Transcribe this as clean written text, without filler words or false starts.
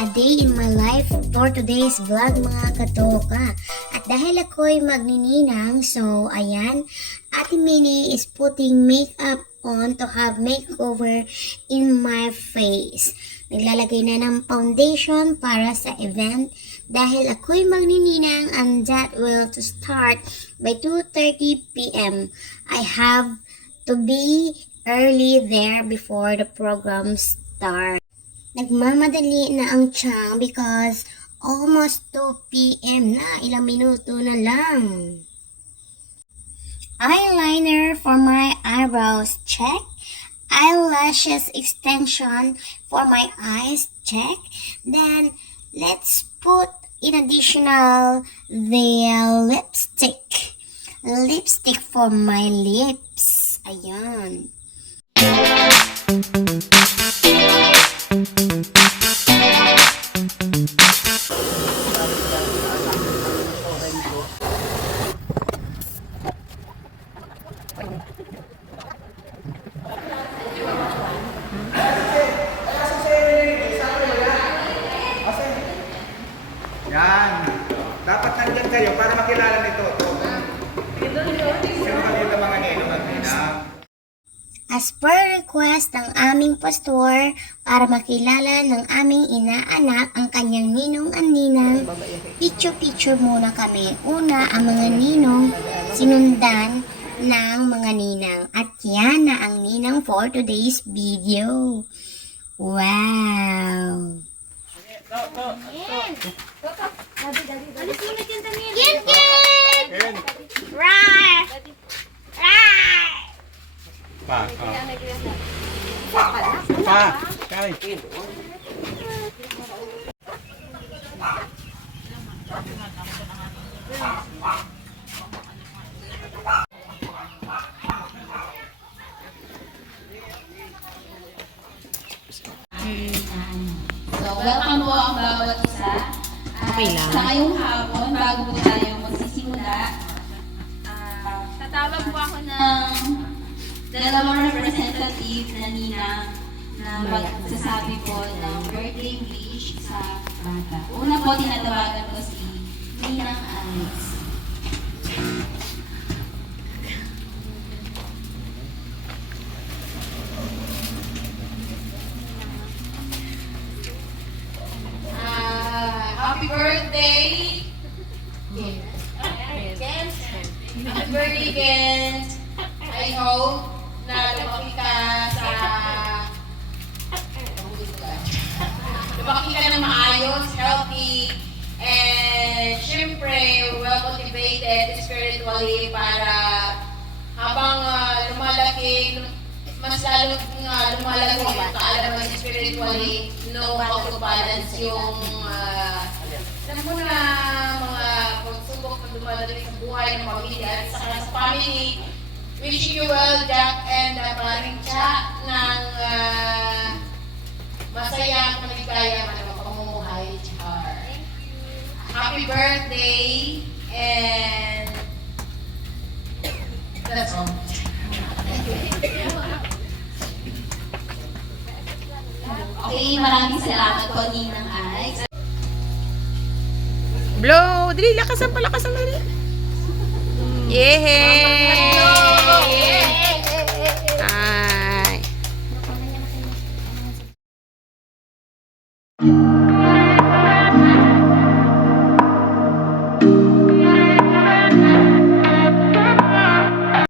a day in my life for today's vlog mga katoka. At dahil ako'y magnininang, so ayan, Ate Minnie is putting makeup on to have makeover in my face. Naglalagay na ng foundation para sa event dahil ako'y magnininang and that will to start by 2:30 p.m. I have to be early there before the program starts. Nagmamadali na ang Chang because almost 2 p.m. na, ilang minuto na lang. Eyeliner for my eyebrows, check. Eyelashes extension for my eyes, check. Then, let's put in additional the lipstick. Lipstick for my lips. Ayan. Yan. Dapat nandyan kayo para makilala nito. Sino kanila mga ninong at ninang? As per request ng aming pastor para makilala ng aming inaanak ang kanyang ninong at ninang, picture-picture muna kami. Una ang mga ninong, sinundan ng mga ninang. At yan na ang ninang for today's video. Wow! Ken! Right! Right! Pa. Kay. So, welcome po ang bawat isa. Sa ngayong hapon, bago po tayo magsisimula, tatawag po ako ng dalawang representative na ninang na magsasabi po ng birthday wish sa bata. Una po, tinatawagan ko si Ninang Alice. Happy birthday! Happy birthday, Ken! I hope na lumaki ka ng maayos, healthy, and syempre, well-motivated spiritually para habang lumalaki, mas lalo lumalaki yung kaalaman spiritually, no how to balance yung alam mo na mga pagsubok na dumadating sa buhay ng pamilya at saka sa family. Wishing you well, Jack and maraming Cha ng masaya, maligaya, pamumuhay, Char. Happy birthday and that's all. Okay, maraming salamat po, Ninang Alex. Blow! Dali, lakasan pa, lakasan na rin. Yehey! Ay!